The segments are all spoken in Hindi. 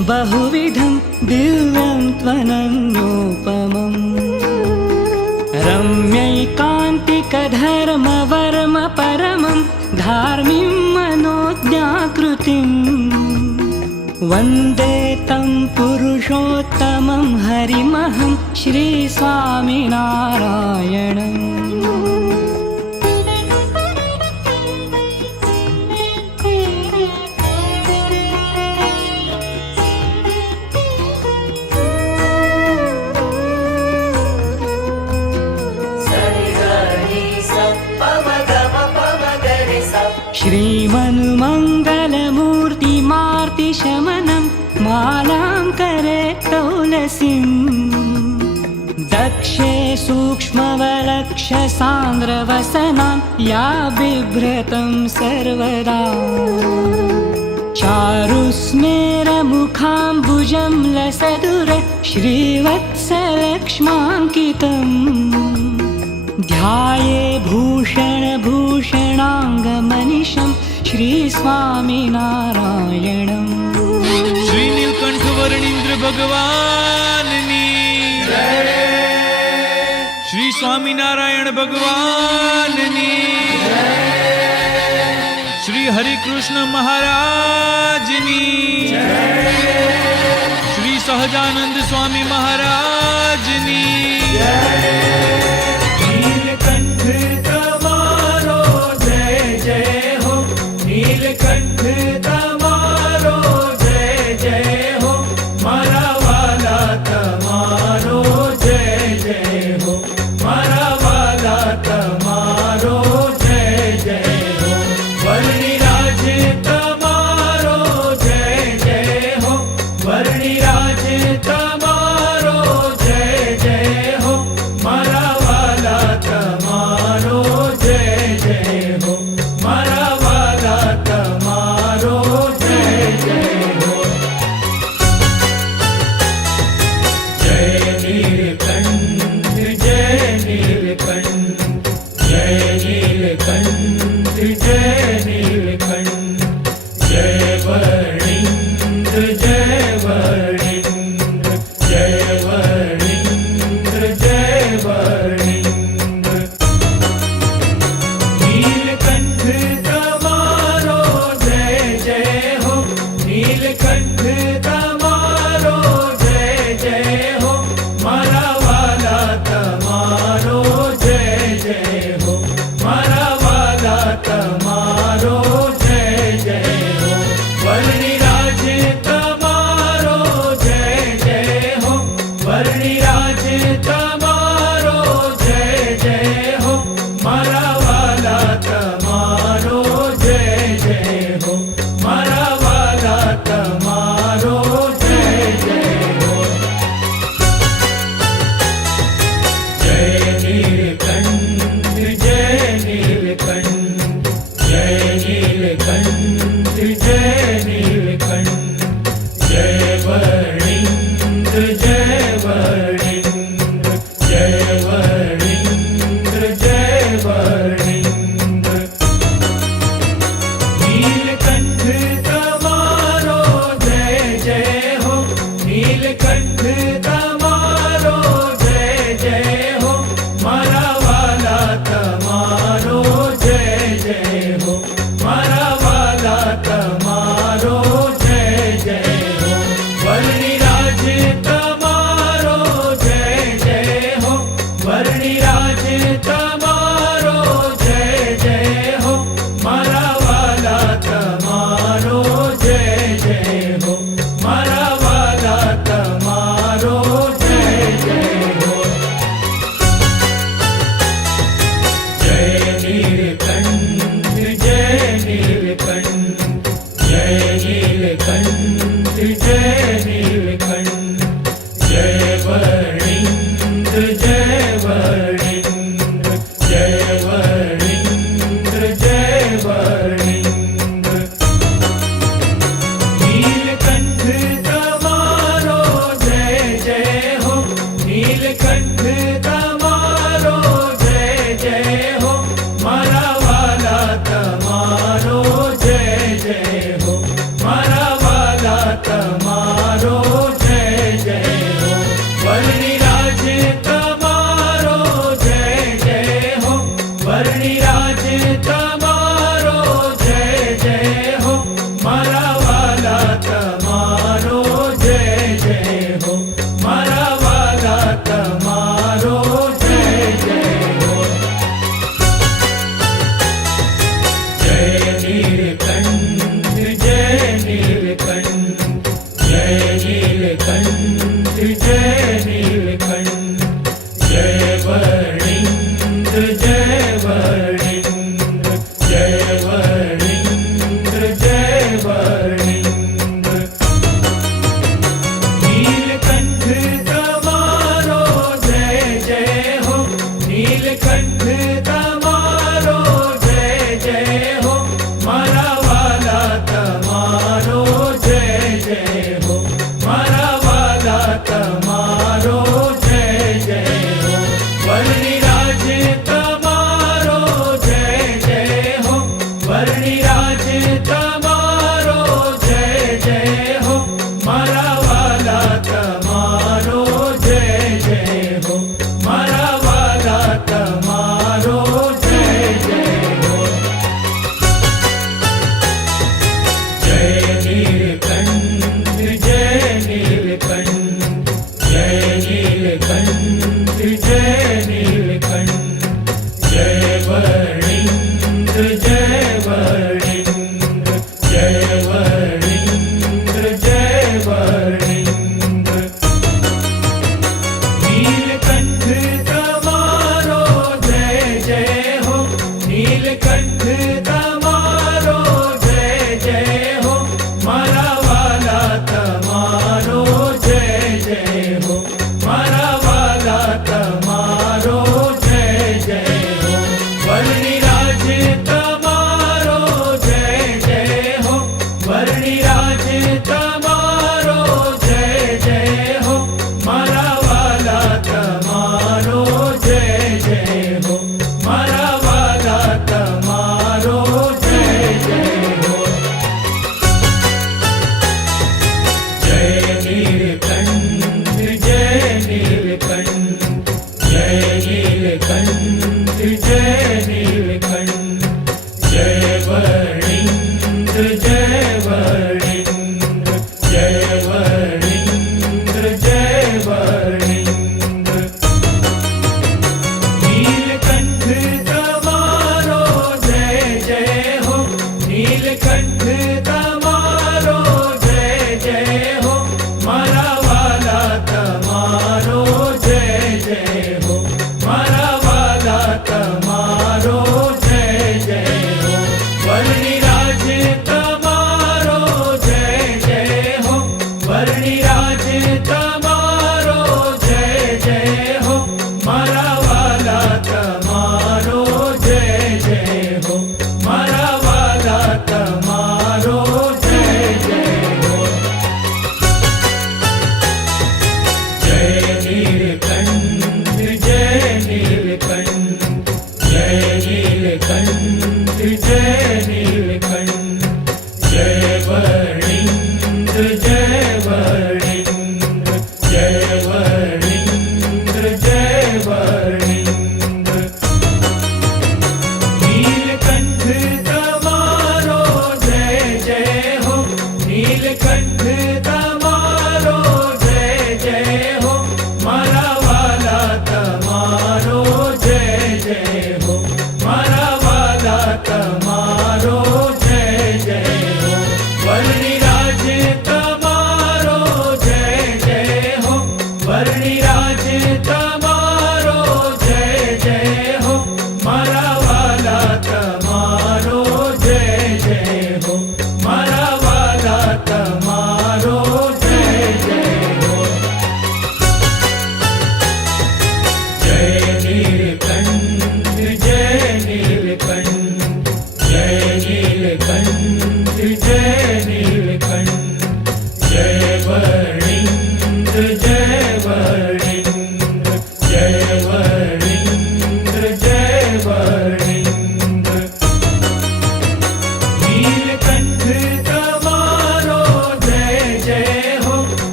बहुविधं दिव्यं त्वनन्योपमम् रम्यैकान्तिकधर्मवर्म परमं धार्मिं मनोज्ञाकृतिम्। वन्दे तं पुरुषोत्तमं हरिमहं श्रीस्वामिनारायणम्। दक्षे सूक्ष्मवलक्षसान्द्रवसनां या बिभ्रतं सर्वदा। चारुस्मेरमुखाम्बुजं लसदुर श्रीवत्सलक्ष्माङ्कितम् ध्याये भूषणभूषणाङ्गमनिशं श्रीस्वामिनारायणम्। श्री વર્ણિન્દ્ર ભગવાનની. શ્રી સ્વામિનારાયણ ભગવાનની. શ્રી હરિકૃષ્ણ મહારાજની. શ્રી સહજાનંદ સ્વામી મહારાજની. નીલકંઠ તમારો જય જય હો. નીલકંઠ Amen.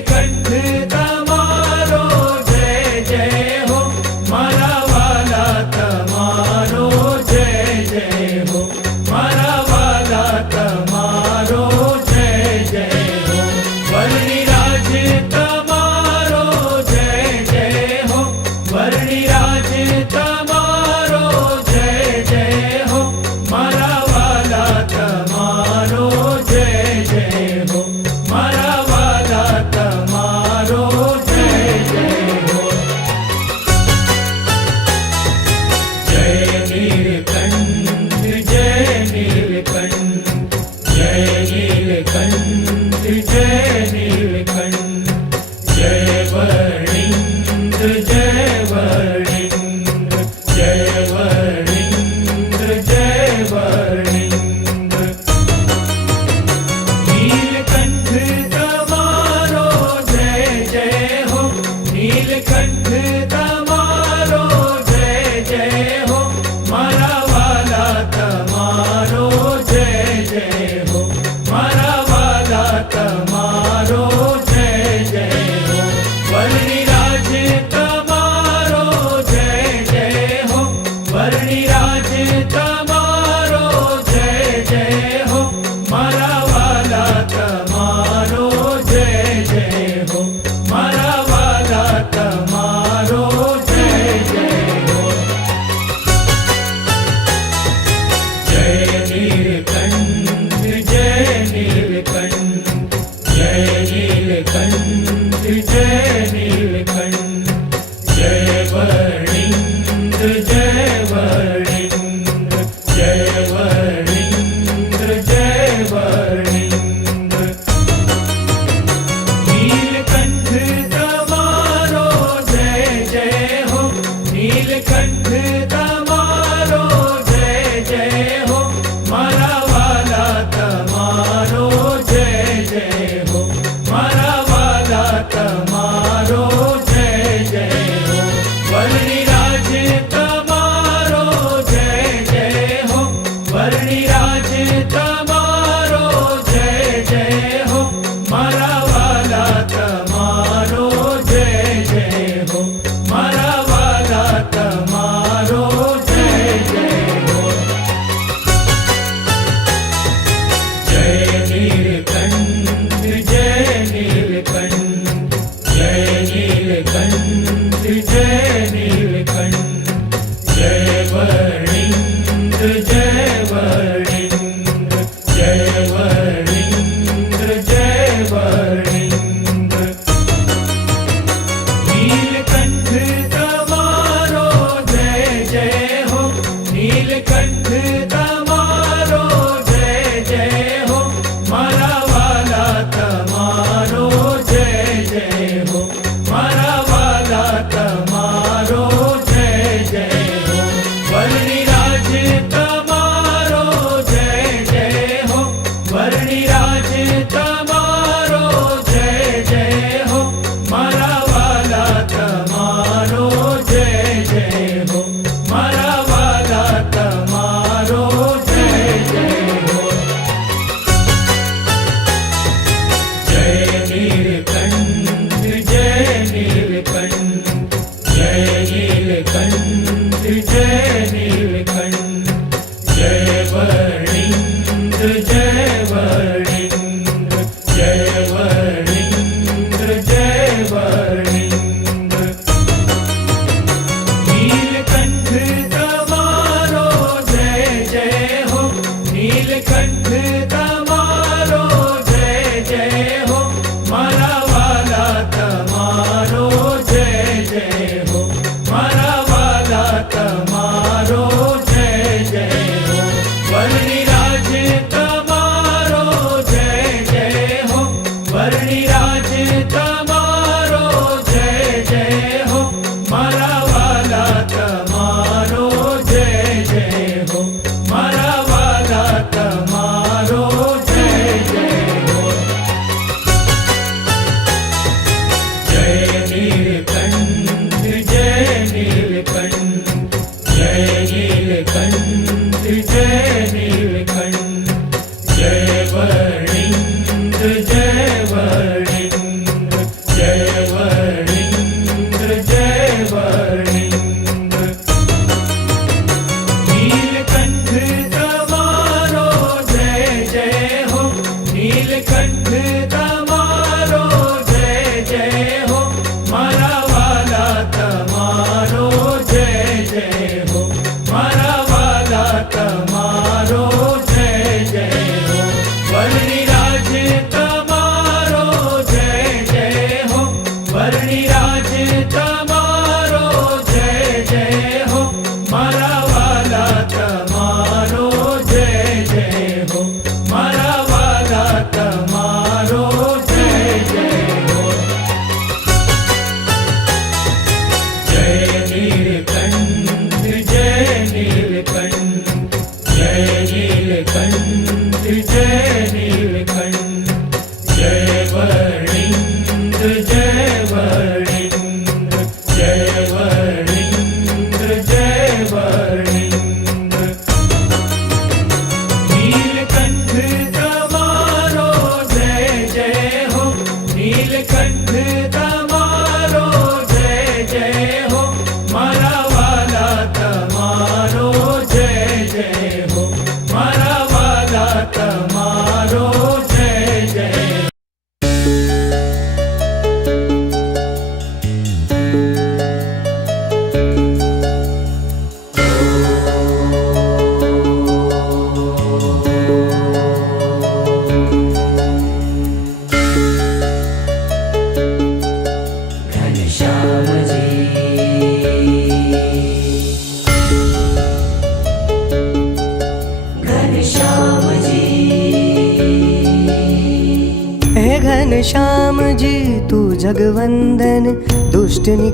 नीलकंठ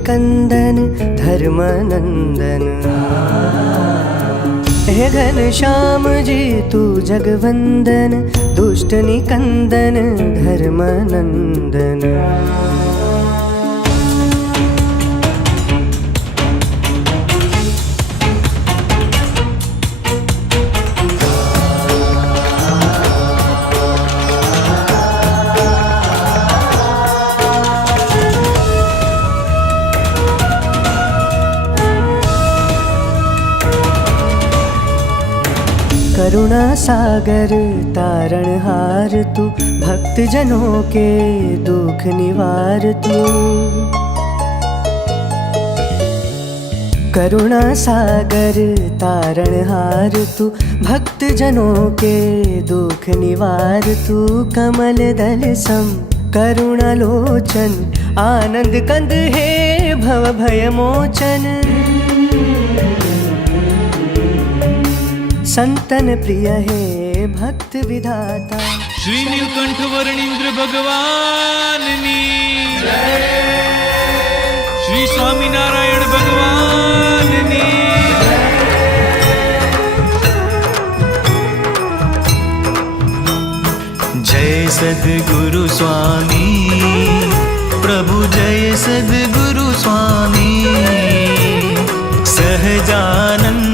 निकंदन धर्मनंदन। हे घन श्याम जी तू जगवंदन दुष्ट निकंदन धर्मनंदन। सागर, तारण हार तू भक्त जनों के दुख निवार तू। करुणा सागर, तारण हार तू भक्त जनों के दुख निवार तू। कमल दल सम करुणा लोचन आनंद कंद हे, भव भय मोचन। संतन प्रिय हे भक्त विधाता। श्री नीलकंठ वर्णिंद्र भगवाननी श्री स्वामीनारायण भगवाननी जय सद्गुरु स्वामी। प्रभु जय सद्गुरु स्वामी। सहजानंद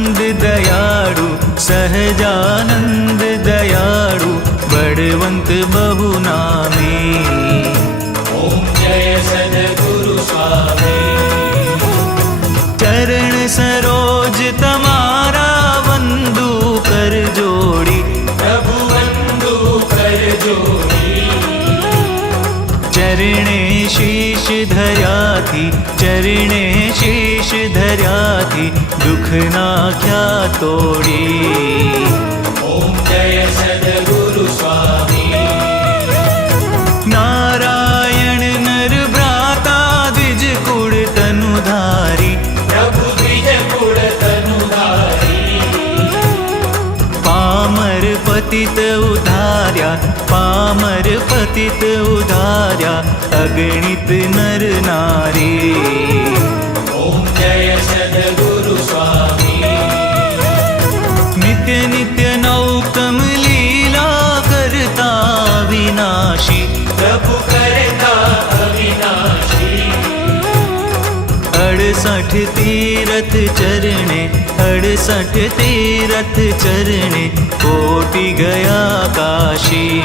सहजानन्द दयालु बडवन्त बहुनामि। धर्या थी दुख नाख्या तोड़ी ॐ जय सद्गुरु स्वामी नारायण नर भ्राता द्विज कुड़ तनुधारी प्रभु द्विज कुल तनुधारी पामर पतित उधार्या पामर पतित उधार्या अगणित नर नारी અડસઠ તીરથ ચરણે અડસઠ તીરથ ચરણે કોટી ગયા કાશી.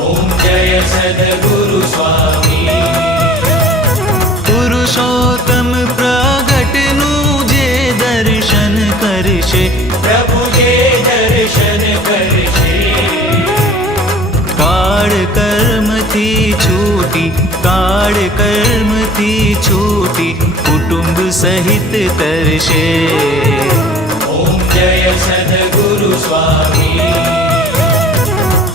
ઓમ જય સદગુરુ સ્વામી. પુરુષોત્તમ પ્રગટનું જે દર્શન કરશે પ્રભુ જે દર્શન કરશે. કાળ કર્મથી છૂટી કાળ કર્મ सहित तरशे ओम जय सदगुरु स्वामी।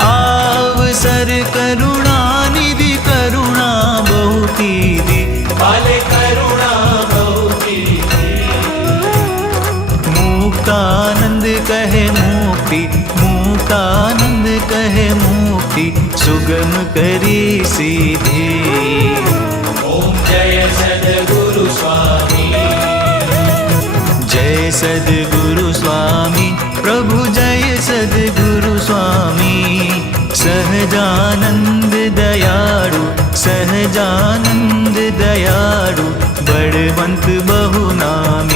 आवसर करुणा निधि करुणा बहुती दी करुणा बहुती मुक्तानंद कहे मुक्ति मुक्तानंद कहे मुक्ति सुगम करी सीधी। प्रभु जय सद्गुरु स्वामी। सहजानंद दयाडु सहजानंद दयाडु बड़वंत बहुनामी।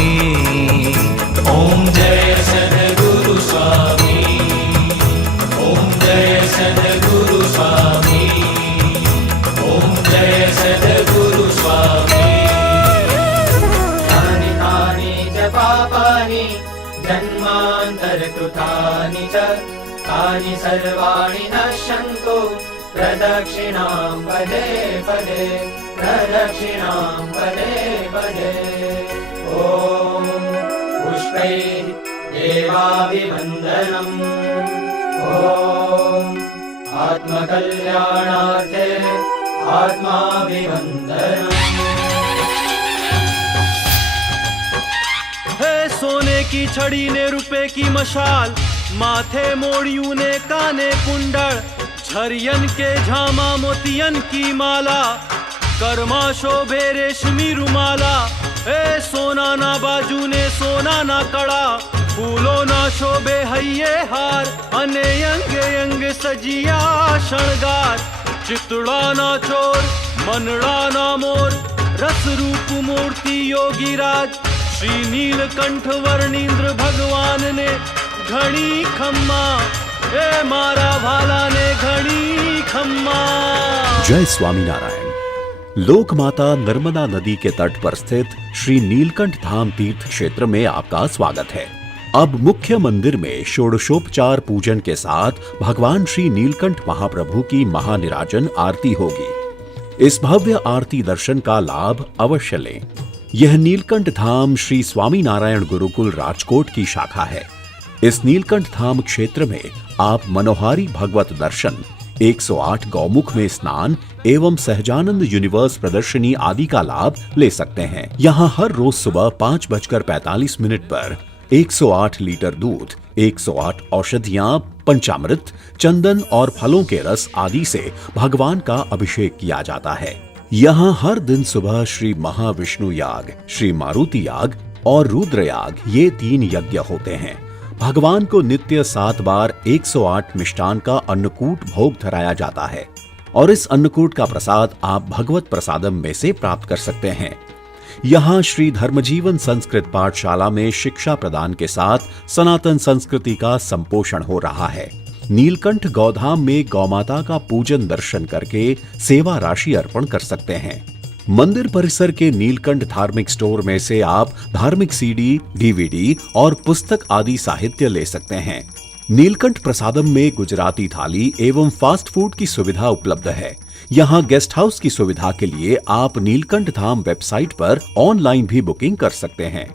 तानि सर्वाणि नश्यन्तो। प्रदक्षिणां पदे पदे, प्रदक्षिणां पदे पदे। ॐ पुष्पैः देवाभिवन्दनम् ॐ आत्मकल्याणार्थे आत्माभिवन्दनम् सोने की छड़ी ने रुपए की मशाल माथे मोड़ियों ने काने कुंडल हरियन के झामा मोतियन की माला, कर्मा शोभे रेशमी रुमाला। ए, सोना ना बाजू ने सोना ना कड़ा, फूलो ना शोभे हइये हार, अने यंग यंग सजिया शणगार। चितड़ा ना चोर, मनड़ा ना मोर रस रूप मूर्ति योगी राज श्री नीलकंठ वर्णींद्र भगवान ने घणी खम्मा। ए मारा भाला ने घणी खम्मा। जय स्वामीनारायण। लोक माता नर्मदा नदी के तट पर स्थित श्री नीलकंठ धाम तीर्थ क्षेत्र में आपका स्वागत है। अब मुख्य मंदिर में षोडशोपचार पूजन के साथ भगवान श्री नीलकंठ महाप्रभु की महानिराजन आरती होगी। इस भव्य आरती दर्शन का लाभ अवश्य लें। यह नीलकंठ धाम श्री स्वामी नारायण गुरुकुल राजकोट की शाखा है। इस नीलकंठ धाम क्षेत्र में आप मनोहारी भगवत दर्शन 108 गौमुख में स्नान एवं सहजानंद यूनिवर्स प्रदर्शनी आदि का लाभ ले सकते हैं। यहाँ हर रोज सुबह पाँच बजकर पैतालीस मिनट पर 108 लीटर दूध 108 औषधियाँ, पंचामृत, चंदन और फलों के रस आदि से भगवान का अभिषेक किया जाता है। यहाँ हर दिन सुबह श्री महाविष्णु याग, श्री मारुति याग और रुद्र याग ये तीन यज्ञ होते हैं। भगवान को नित्य सात बार 108 मिष्टान का अन्नकूट भोग धराया जाता है और इस अन्नकूट का प्रसाद आप भगवत प्रसादम में से प्राप्त कर सकते हैं। यहाँ श्री धर्मजीवन संस्कृत पाठशाला में शिक्षा प्रदान के साथ सनातन संस्कृति का संपोषण हो रहा है। नीलकंठ गौधाम में गौमाता का पूजन दर्शन करके सेवा राशि अर्पण कर सकते हैं। मंदिर परिसर के नीलकंठ धार्मिक स्टोर में से आप धार्मिक सीडी डीवीडी और पुस्तक आदि साहित्य ले सकते हैं। नीलकंठ प्रसादम में गुजराती थाली एवं फास्ट फ़ूड की सुविधा उपलब्ध है। यहाँ गेस्ट हाउस की सुविधा के लिए आप नीलकंठ धाम वेबसाइट पर ऑनलाइन भी बुकिंग कर सकते हैं।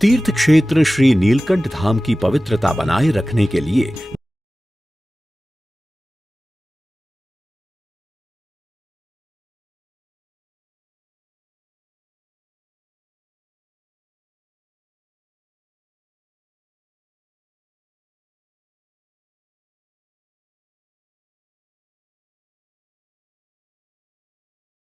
तीर्थ क्षेत्र श्री नीलकंठ धाम की पवित्रता बनाए रखने के लिए